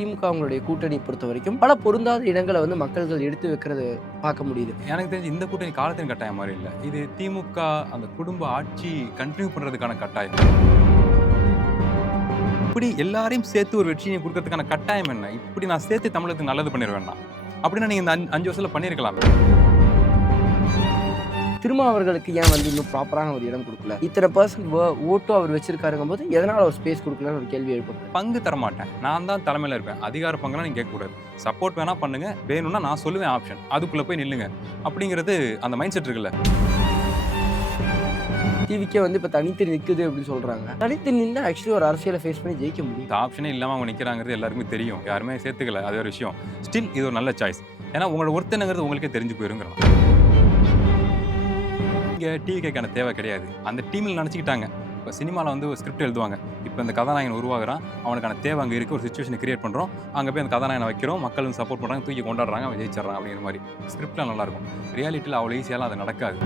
திமுக அவங்களுடைய கூட்டணி பொறுத்த வரைக்கும் பல பொருந்தாத இடங்களை வந்து மக்கள்கள் எடுத்து வைக்கிறது பார்க்க முடியுது. எனக்கு தெரிஞ்சு இந்த கூட்டணி காலத்தின் கட்டாயம் மாதிரி இல்லை. இது திமுக அந்த குடும்ப ஆட்சி கண்டினியூ பண்றதுக்கான கட்டாயம். இப்படி எல்லாரையும் சேர்த்து ஒரு வெற்றியை கொடுக்கறதுக்கான கட்டாயம் என்ன? இப்படி நான் சேர்த்து தமிழகத்துக்கு நல்லது பண்ணிடுவேன்னா அப்படின்னா நீங்க இந்த 5 வருஷத்துல பண்ணிருக்கலாம். திருமாவர்களுக்கு ஏன் வந்து இன்னும் ப்ராப்பரான ஒரு இடம் கொடுக்கல? இத்தனை பர்சன்ட் ஓட்டும் அவர் வச்சிருக்காருங்கும் போது எதனால ஒரு ஸ்பேஸ் கொடுக்கலன்னு ஒரு கேள்வி எழுப்பப்படுது. பங்கு தர மாட்டேன், நான் தான் தலைமையில இருப்பேன். அதிகார பங்குலாம் நீங்க கேட்கக்கூடாது. சப்போர்ட் வேணா பண்ணுங்க, வேணும்னா நான் சொல்லுவேன் ஆப்ஷன், அதுக்குள்ள போய் நில்லுங்க அப்படிங்கிறது அந்த மைண்ட் செட் இருக்குல்ல. டிவிக்கே வந்து இப்போ தனித்து நிற்குது அப்படின்னு சொல்றாங்க. தனித்து நின்று ஆக்சுவலி ஒரு அரசியலை ஃபேஸ் பண்ணி ஜெயிக்க முடியும். இந்த ஆப்ஷனே இல்லாம அவங்க நிக்கிறாங்கிறது எல்லாருக்குமே தெரியும். யாருமே சேர்த்துக்கல, அது ஒரு விஷயம். ஸ்டில் இது ஒரு நல்ல சாய்ஸ். ஏன்னா உங்களோட ஒருத்தனுங்கிறது உங்களுக்கே தெரிஞ்சு போயிருங்கிறோம். இங்கே டிவிக்கான தேவை கிடையாது. அந்த டீமில் நினச்சிக்கிட்டாங்க. இப்போ சினிமாவில் வந்து ஒரு ஸ்கிரிப்ட் எழுதுவாங்க. இப்போ இந்த கதாநாயகன் உருவாகிறான், அவனுக்கான தேவை அங்கே இருக்குது, ஒரு சுச்சுவேஷனை கிரியேட் பண்ணுறோம், அங்கே போய் அந்த கதாநாயகனை வைக்கிறோம், மக்கள் வந்து சப்போர்ட் பண்ணுறாங்க, தூக்கி கொண்டாடுறாங்க, அவன் ஜெயிச்சிடறான் அப்படிங்கிற மாதிரி ஸ்கிரிப்ட்லாம் நல்லாயிருக்கும். ரியாலிட்டியில் அவ்வளோ ஈஸியாலாம் அது நடக்காது.